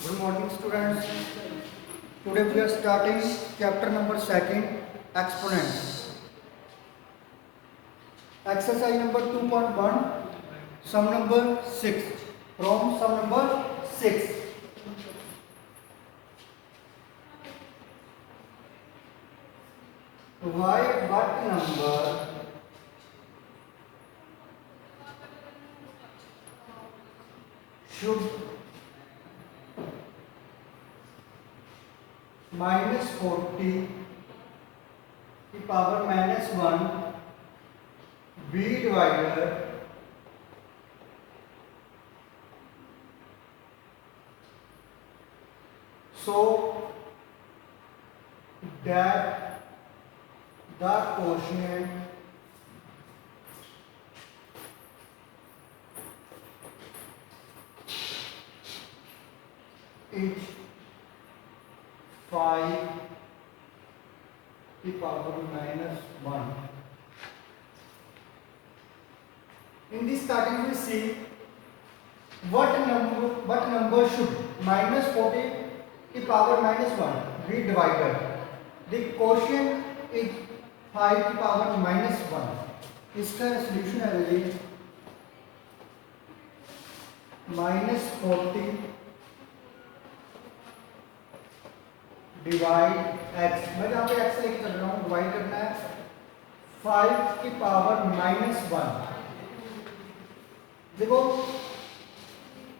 Good morning, students. Today we are starting chapter number 2, exponents. Exercise number 2.1, sum number 6. From sum number 6. What number should -40 की power -1 be divided so that the quotient is 5 की power -1. In this starting we see what number should -40 की power -1 be divided. The quotient is 5 की power -1. इसका solution है जी -40 divide x. मैं जहाँ पे x लेके चल रहा हूँ, डिवाइड करना है 5 की पावर -1. देखो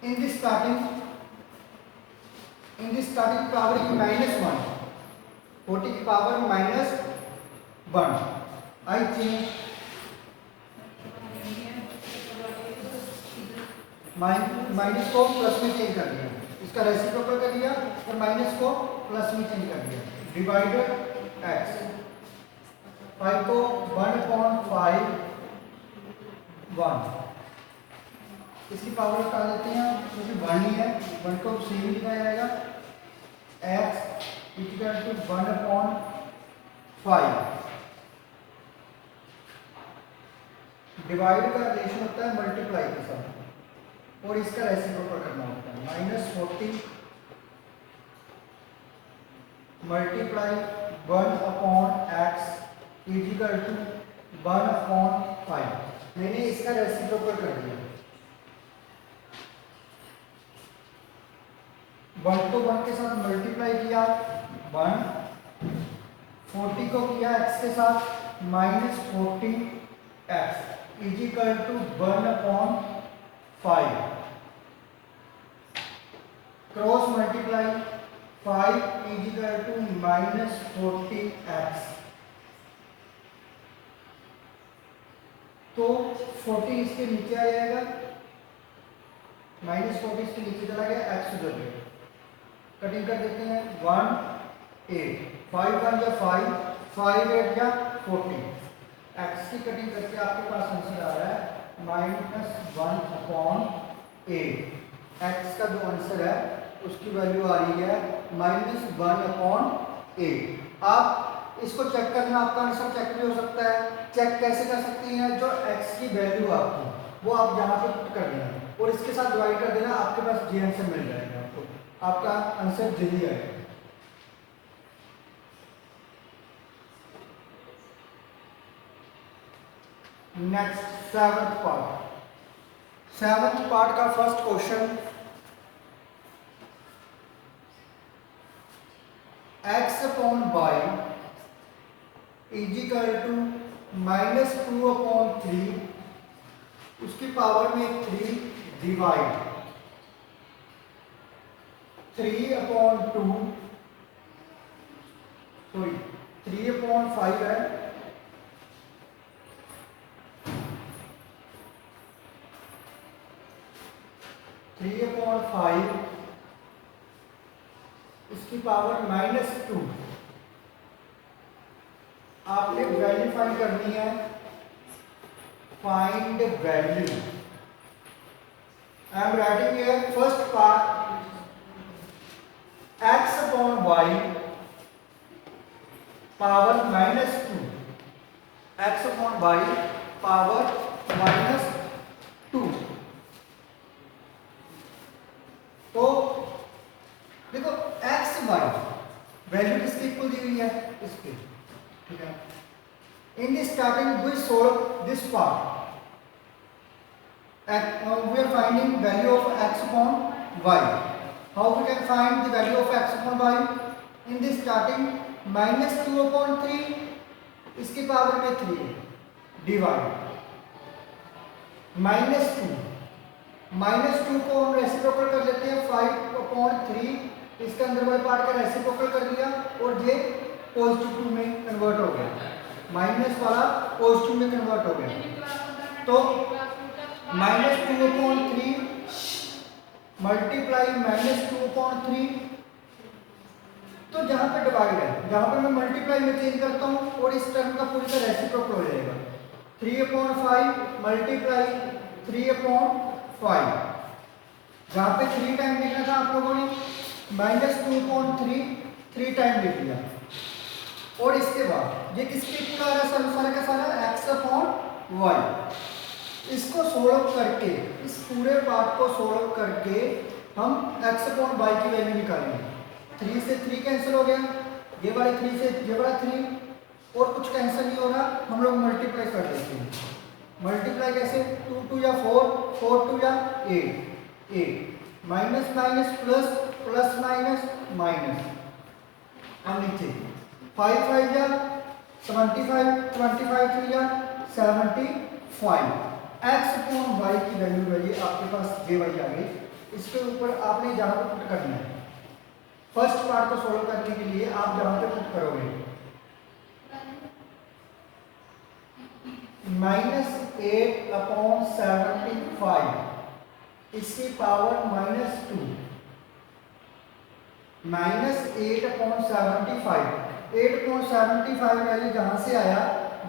इन दिस स्टार्टिंग पावर की -1, 40 की पावर -1. आई चेंज माइनस को प्लस में चेंज कर दिया, इसका रेसिप्रोकल कर दिया और माइनस को प्लस में चेंज कर दिया. Divided x. 5 को 1/5 1. इसकी पावर हटा देते हैं क्योंकि 1 ही है, 1 को सेम लिखा जाएगा. x equal to 1/5. डिवाइड का रिलेशन होता है मल्टीप्लाई के साथ और इसका रेसिप्रोकल करना होता है. -40 मल्टीप्लाई 1/x इक्वल टू 1/5. मैंने इसका रेसिप्रोकल कर दिया. 1 को 1 के साथ मल्टीप्लाई किया 1, 40 को किया x के साथ -40x equal to 1/5. Cross multiply 5 equal to -40x. तो 40 इसके नीचे आ जाएगा, -40 इसके नीचे चला गया, x उधर गया. कटिंग कर देते हैं 1 8 5 1 या 5 5 8 या 40. x की कटिंग करके आपके पास आंसर आ रहा है -1/8. x का जो आंसर है उसकी वैल्यू आ रही है -1/8. आप इसको चेक करना, आपका आंसर चेक भी हो सकता है. चेक कैसे कर सकती हैं? जो x की वैल्यू आपकी वो आप यहाँ पे पुट कर देना और इसके साथ डिवाइड कर देना, आपके पास जी आंसर मिल जाएगा. आपका आंसर जल्दी आएगा. नेक्स्ट सेवंथ पार्ट का first question. x/y equal to -2/3 उसकी पावर में 3 डिवाइड 3/2 सॉरी 3/5 है. इसकी पावर -2. आपने वैल्यू फाइंड करनी है. Find value. I am writing here first part x/y power -2. x/y power -2. तो वाई, वैल्यू किसकी इक्वल दी हुई है, इसकी, ठीक है। In this starting we solve this part, we are finding value of x upon y. How we can find the value of x upon y? In this starting minus 2 upon 3 इसकी power में 3 divide -2 को हम reciprocal कर लेते हैं 5 upon 3, इसके अंदर वाले पार्ट का रेसिप्रोकल कर दिया और ये पॉजिटिव 2 में कन्वर्ट हो गया, माइनस वाला पॉजिटिव में कन्वर्ट हो गया। तो -2 अपॉन 3 मल्टीप्लाई -2/3, तो जहां पे डिवाइड है, जहां पे मैं मल्टीप्लाई में चेंज करता हूं और इस टर्म का पूरी तरह रेसिप्रोकल हो जाएगा। 3/5 मल्टीप्लाई 3/5, जहां पे 3 टाइम लिखना था आप लोगों ने -2/3 3 टाइम लिख दिया। और इसके बाद ये किसके इक्वल आ रहा है, सारा का सारा x/y। इसको सोल्व करके, इस पूरे पार्ट को सोल्व करके हम x/y की वैल्यू निकालेंगे। 3 से 3 कैंसिल हो गया, ये वाले 3 से ये वाला 3 और कुछ कैंसिल नहीं हो रहा, हम लोग मल्टीप्लाई कर देते हैं। मल्टीप्लाई कैसे, 2 2 या 4, 4 2 या 8, minus minus plus, plus minus minus, हम नीचे 5 5 या 25, 25 3 या 75। x/y की वैल्यू रही आपके पास jy आ गई। इसके ऊपर आपने जहां पे पुट करना है, फर्स्ट पार्ट को सोल्व करने के लिए आप जहां पे पुट करोगे -8/75, इसकी पावर -2, -8/75, 8/75 वैल्यू जहां से आया,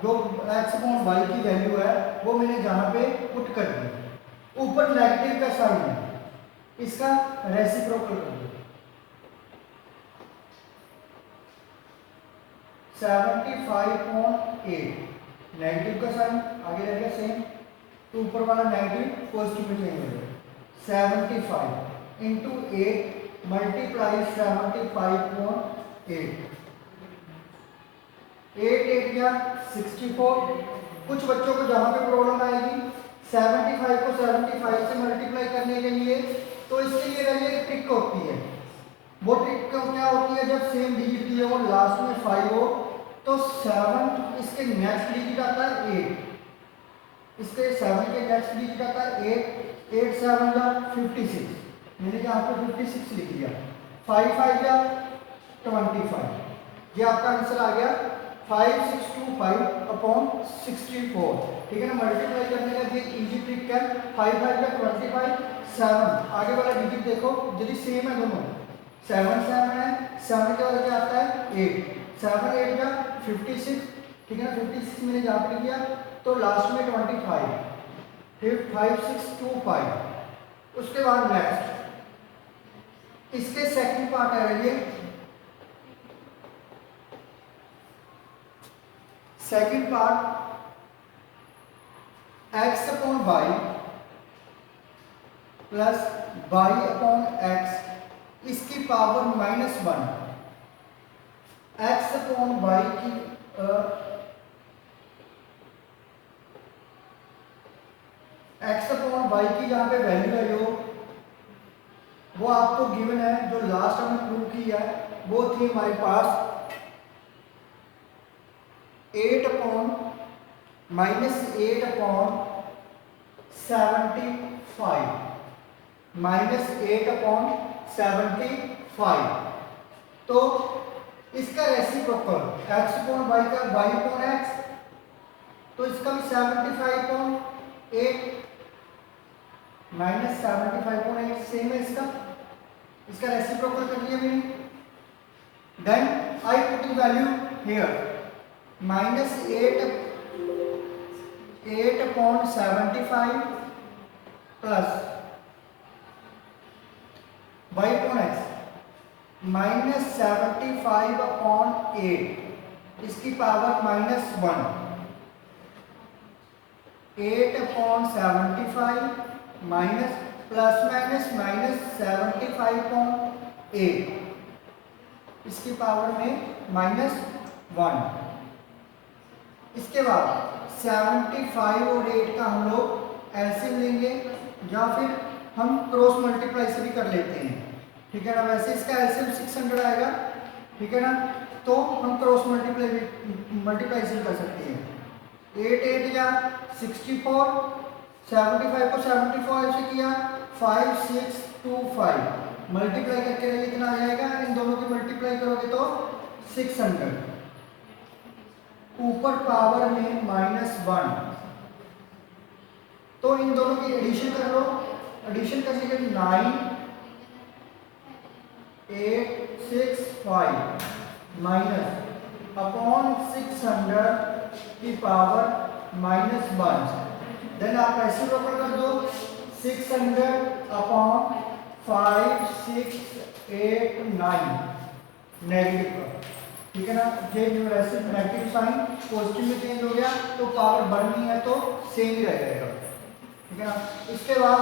जो x/y की वैल्यू है वो मैंने जहां पे पुट कर दी। ऊपर नेगेटिव का साइन है, इसका रेसिप्रोकल कर दो, 75/8, नेगेटिव का साइन आगे रह गया सेम, तो ऊपर वाला नेगेटिव पॉजिटिव में चेंज हो गया। 75 इंटू 8 मल्टीप्लाई 75/8, 8 8 या 64। कुछ बच्चों को जहां पे प्रॉब्लम आएगी 75 को 75 से मल्टीप्लाई करने के लिए, तो इसके लिए वैल्यू एक ट्रिक होती है। वो ट्रिक क्या होती है, जब सेम डिजिट दिए हो, लास्ट में 5 हो, तो 7 इसके नेक्स्ट डिजिट आता है 8, इसके 7 के नेक्स्ट डिजिट आता है 8, 8 7 या 56, मैंने यहाँ पे 56 लिख दिया, 5 5 या 25, ये आपका आंसर आ गया 5625/64। ठीक है ना, मल्टीप्लाई करने का ये इजी ट्रिक है। 5 5 या 25, 7 आगे वाला डिजिट देखो यदि सेम है दोनों, 7 7 है, 7 के बाद क्या आता है 8, 7 8 या 56, ठीक है ना, 56 मैंने जहाँ पे लिख दिया, तो लास्ट में 25, फिर 5 6 2 5। उसके बाद नेक्स्ट इसके सेकंड पार्ट है, ये second part x/y plus y/x, इसकी पावर -1, x/y की x/y की जहां पे वैल्यू है जो वो आपको गिवन है, जो लास्ट हमने प्रूव किया है वो थी हमारे पास 8/-8/75 -8/75। तो इसका रेसिप्रोकल x/y का y/x, तो इसका भी 75/8 -75/8 सेम है इसका रेसिप्रोकल कर लिया मैंने। Then I put the value here, -8/75 plus y/x -75/8, इसकी पावर -1, 8/75 माइनस प्लस माइनस -75/8, इसकी पावर में -1। इसके बाद 75 और 8 का हम लोग एलसीएम लेंगे या फिर हम क्रॉस मल्टीप्लाई से भी कर लेते हैं, ठीक है ना। वैसे इसका एलसीएम 600 आएगा, ठीक है ना, तो हम क्रॉस मल्टीप्लाई से कर सकते हैं। 8 8 या 64, 75 को 75 से किया, 5 6 2 5 मल्टीप्लाई करके रहिए इतना आ जाएगा। इन दोनों की मल्टीप्लाई करोगे तो 600, ऊपर पावर में -1। तो इन दोनों की एडिशन कर लो, एडिशन करने के लिए 9 8 6 5 माइनस अपॉन 600 की पावर -1। देन आप ऐसे ऊपर कर दो 600 अपॉन 5 6 8 9 नेगेटिव का, ठीक है ना। ये न्यूमरेटर नेगेटिव साइन पॉजिटिव में चेंज हो गया तो पावर बढ़नी है तो सेम ही रह जाएगा, ठीक है ना। इसके बाद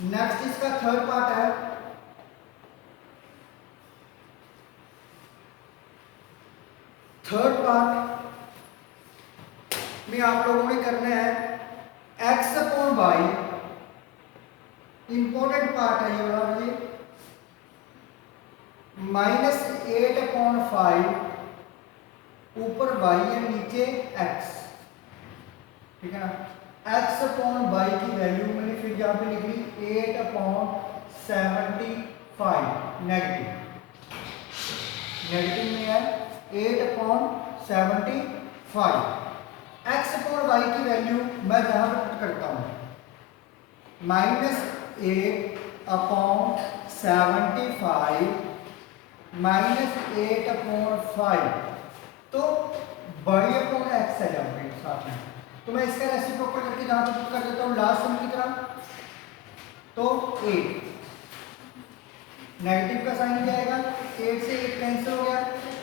नेक्स्ट इसका थर्ड पार्ट है। थर्ड पार्ट में आप लोगों ने करना है x upon Y, important part है ये वाला, ये -8/5 ऊपर y है नीचे x, ठीक है ना। x अपॉन वाई की वैल्यू मैंने फिर यहाँ पे लिख ली 8/75 नेगेटिव में है 8/75। x अपॉन वाई की वैल्यू मैं जहां पे पुट करता हूं -8/75 -8/5, तो बड़ी अपॉन x है जहां पे साथ में, तो मैं इसका रेसिप्रोकल करके जहां पे पुट कर देता हूं लास्ट सम की तरह, तो 8 नेगेटिव का साइन भी आएगा, 8 से 8 कैंसिल हो गया,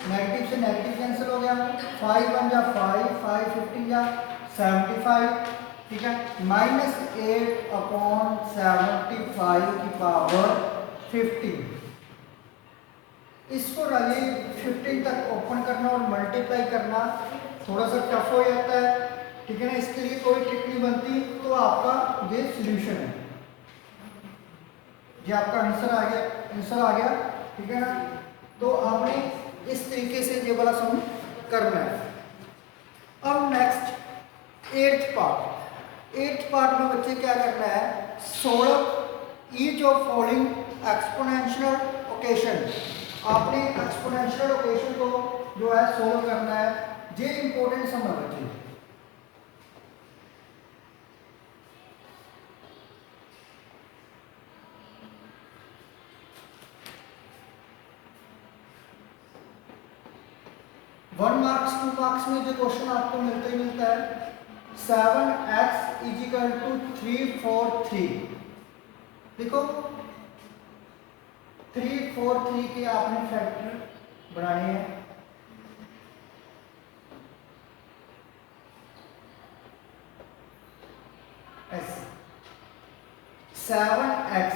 नेगेटिव से नेगेटिव कैंसिल हो गया, 5 1 जा 5 5 15 जा 75, ठीक है। -8/75 की पावर 15, इसको रही 15 तक ओपन करना और मल्टीप्लाई करना थोड़ा सा टफ हो जाता है, ठीक है ना। इसके लिए कोई ट्रिक नहीं बनती, तो आपका ये सॉल्यूशन है, ये आपका आंसर आ गया, ठीक है ना। तो आपने इस तरीके से ये वाला सम करना है। अब नेक्स्ट 8th पार्ट में बच्चे क्या करना है, solve each of following exponential occasion. आपने एक्सपोनेंशियल ओकेशन को जो है सॉल्व करना है, ये इंपॉर्टेंट सम है बच्चे। 1 मार्क्स 2 मार्क्स में जो क्वेश्चन आपको मिलता ही मिलता है, 7x = 3 4 3। देखो 3 4 3 के आपने फैक्टर बनाने हैं, ऐसे 7x,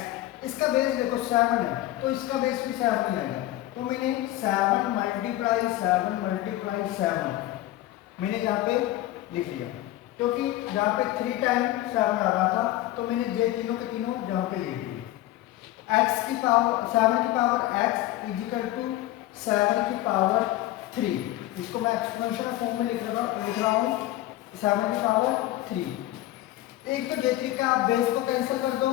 इसका बेस देखो 7 है तो इसका बेस भी 7 ही आएगा, तो मैंने 7 × 7 मैंने यहाँ पे लिख लिया, क्योंकि यहाँ पे 3 टाइम 7 आ रहा था, तो मैंने ये तीनों के तीनों यहाँ पे लिख दिए। x की पावर 7 की पावर x = 7 की पावर 3, इसको मैं एक्सपोनेंशियल फॉर्म में लिख रहा हूँ 7 की पावर 3। एक तो ये तरीका, आप बेस को कैंसिल कर दो,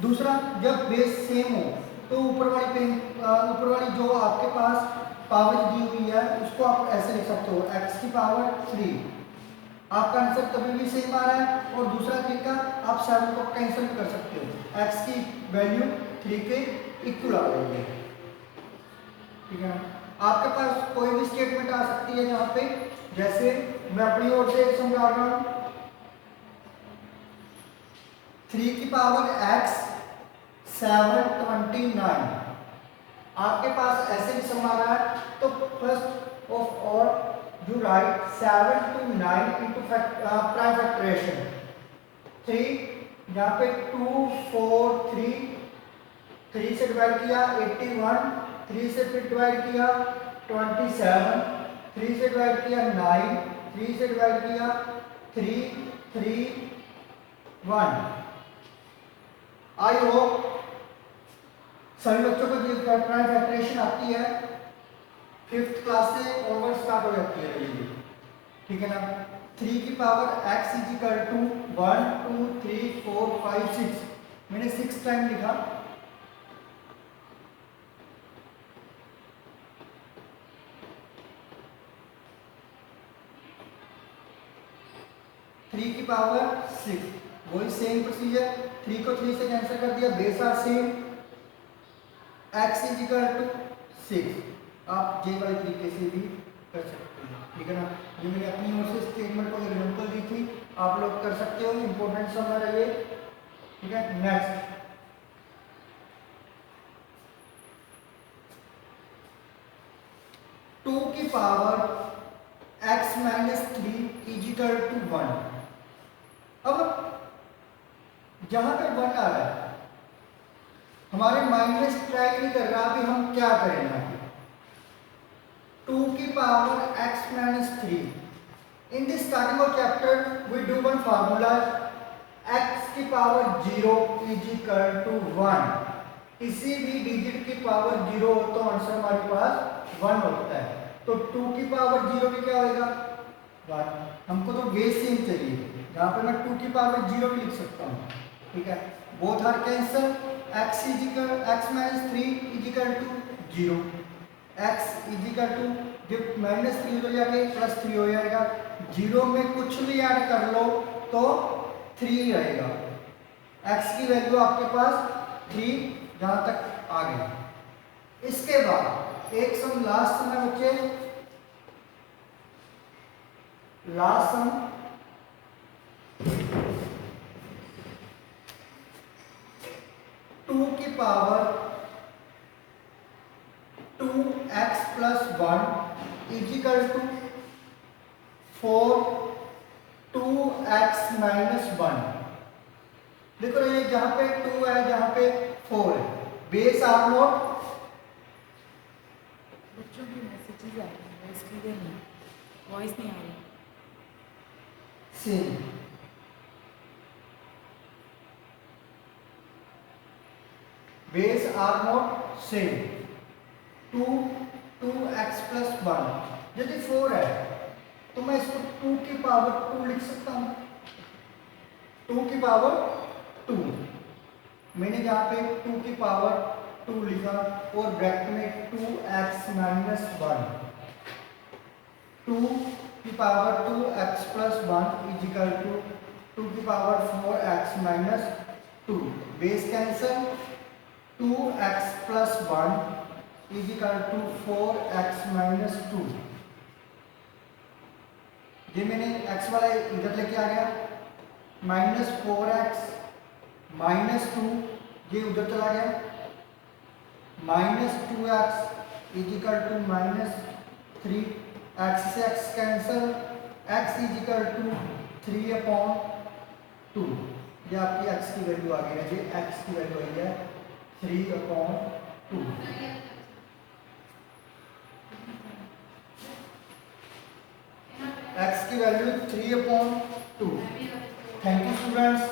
दूसरा जब बेस सेम हो तो ऊपर वाली जो आपके पास पावर दी हुई है उसको आप ऐसे लिख सकते हो x की पावर 3, आपका आंसर कभी भी सेम आ रहा है। और दूसरा तरीका, आप 7 को कैंसिल कर सकते हो, x की वैल्यू 3 के इक्वल आ रही है, ठीक है ना। आपके पास कोई भी स्टेटमेंट आ सकती है यहाँ पे, जैसे मैं अपनी ओर से समझा रहा हूँ 3 की पावर x 729, आपके पास ऐसे भी सम आ रहा है, तो first of all you write 7 to 9 into prime factorization, 3 यहाँ पे 2 4 3, 3 से डिवाइड किया 81, 3 से फिर डिवाइड किया 27, 3 से डिवाइड किया 9, 3 से डिवाइड किया 3 3 1। आई होप सभी बच्चों को ये फैक्टराइजेशन आती है, 5th क्लास से ओवर स्टार्ट हो जाती है ये, ठीक है ना। 3 की power x is equal to 1 2 3 4 5 6, मैंने 6 टाइम लिखा। थ्री की पावर 6, वही सेम प्रोसीजर, 3 को 3 से कैंसिल कर दिया, base are same, x is equal to 6। आप जे वाले तरीके से भी कर सकते हैं, ठीक है ना। ये मैंने अपनी ओर से स्टेटमेंट को एग्जांपल दी थी, आप लोग कर सकते हो, इंपॉर्टेंट समझ है ये, ठीक है। नेक्स्ट 2 की power x minus 3 is equal to 1। अब जहां पे 1 आ रहा है, हमारे माइंड में स्ट्राइक नहीं कर रहा, अभी हम क्या करेंगे। 2 की power x minus 3, in the starting of chapter we do one formula, x की पावर 0 is equal to 1। किसी भी डिजिट की पावर 0 हो तो आंसर हमारे पास 1 होता है। तो 2 की पावर 0 भी क्या होगा, 1। हमको तो बेस सेम चाहिए, जहाँ पे मैं 2 की पावर 0 भी लिख सकता हूँ, ठीक है। Both are cancel, x is equal x minus 3 is equal to 0, x is equal to जब माइनस 3 हो जाके प्लस 3 हो जाएगा, 0 में कुछ भी ऐड कर लो तो 3 रहेगा। x की वैल्यू आपके पास 3 जहाँ तक आ गया। इसके बाद एक सम लास्ट में बचे, लास्ट सम 2 की power 2x plus 1 is equal to 4 2x minus 1। देखो ये जहां पे 2 है, जहां पे 4 है, बेस आर नॉट। बच्चों की मैसेजेस आ रहे हैं, वॉइस क्लियर नहीं, वॉइस नहीं आ रही। Same, base are not same. 2x plus 1, यदि 4 है तो मैं इसको 2 की पावर 2 लिख सकता हूं, 2 की पावर 2। मैंने जहां पे 2 की पावर 2 लिखा और ब्रैकेट में 2x माइनस 1, 2 की power 2x plus 1 is equal to 2 की power 4x minus 2, base cancel, 2x plus 1 is equal to 4x minus 2। ये मैंने x वाला इधर लेके आ गया, माइनस 4x माइनस 2 ये उधर चला गया, minus 2x is equal to minus 3, x से x cancel, x is equal to 3/2। ये आपकी x की वैल्यू आ गई है, ये x की वैल्यू आई है 3/2। x की वैल्यू 3/2। Thank you students.